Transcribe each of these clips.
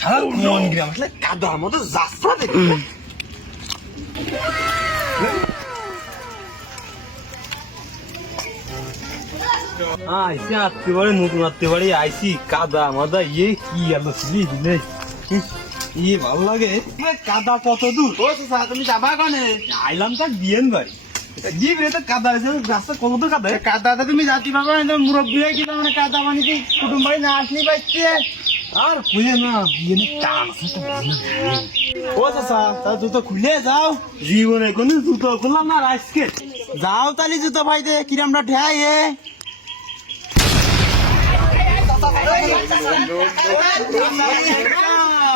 সারা কোন গ্রাম আসলে কাদার মতো যাত্রা দেখি আইসি আত্মীয় বাড়ি নতুন আত্মীয় বাড়ি আইসি কাদা মাদা ইয়ে কি আলো ছিলি দিলে? ইয়ে ভালো লাগে। কাদা কত দূর? ও তুমি যাবা কনে? আইলাম তো বিয়েন বাড়ি বিয়ে তো কাদা আছে রাস্তা কত দূর কাদা? কাদাতে তুমি বাবা একদম মুরব্বী হয়ে কি মানে কাদা মানে কি? কুটুম বাড়ি না আসলি পাইছে আর বুঝে না বিয়ে টান। ও চাচা তা জুতো খুলে যাও জীবনে কোনো জুতো খুললাম না আজকে যাও তালি জুতো ভাইতে কিরামটা ঠেয়াই এ বিয়েন বাড়ি থেকে যাওয়াম না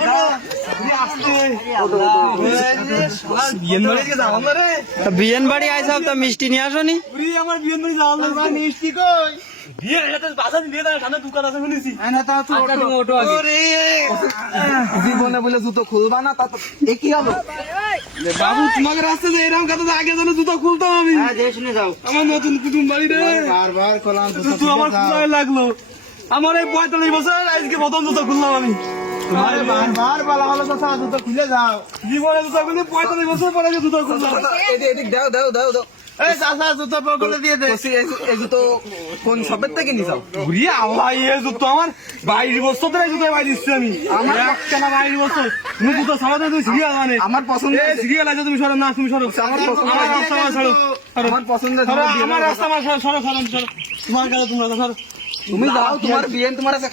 রে বিয়েন বাড়ি আইসাব তো মিষ্টি নিয়ে আসনি আমার বিয়েন বাড়ি ভাই মিষ্টি কই জীবনে বলে জুতো খুলবা না তা কি হলো বাবু তোমাকে রাস্তা দিয়ে এরকম কথা আগে যেন জুতো খুলতাম আমি হ্যাঁ শুনে যাও আমার নতুন কুটুম বাড়ি রে বারবার খোলাম জুতো আমার লাগল আমার এই পঁয়তাল্লিশ বছর আজকে প্রথম জুতো খুললাম আমি তোমার বারবার বলা হলো চাচা জুতো খুলে যাও জীবনে জুতো খুলে পঁয়তাল্লিশ বছর পরে জুতো খুললাম এদিক এদিক দাও দাও দাও দাও। এই চাচা জুতো পকলে দিয়ে দে। এই জুতো কোন সবের থেকে নি ঘুরিয়ে আল্লাহ এ জুতো আমার বাইশ বছর ধরে জুতো বাইরে দিচ্ছি আমি। আমার একটা না বাইশ বছর। তুমি জুতো তুমি সিরিয়াল মানে। আমার পছন্দ সিরিয়াল আছে তুমি সরো না তুমি সরো। আমার পছন্দ আমার রাস্তা আমার সরো। আমার পছন্দ আমার রাস্তা আমার সরো সরো সরো সরো। তোমার কাছে তুমি সরো। তুমি যাও তোমার বিয়ে তোমার আছে।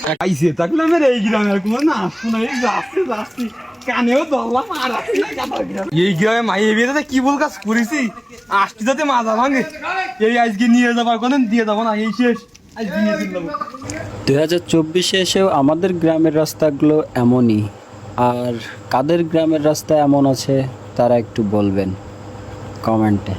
থাকলে আমার এই গ্রামের কোনো না শোনা এই যাচ্ছে যাচ্ছি। কানেও দল্লা মারা এই গ্রামে? মাই এই বিয়েতে কি বল কাজ করেছি? আজকে যাতে মাজা ভাঙে এই আজকে নিয়ে যাবার কোনো দিয়ে যাব না এই শেষ। আজ দিয়ে দিলাম দুই হাজার চব্বিশে এসেও আমাদের গ্রামের রাস্তাগুলো এমনই। আর কাদের গ্রামের রাস্তা এমন আছে তারা একটু বলবেন কমেন্টে।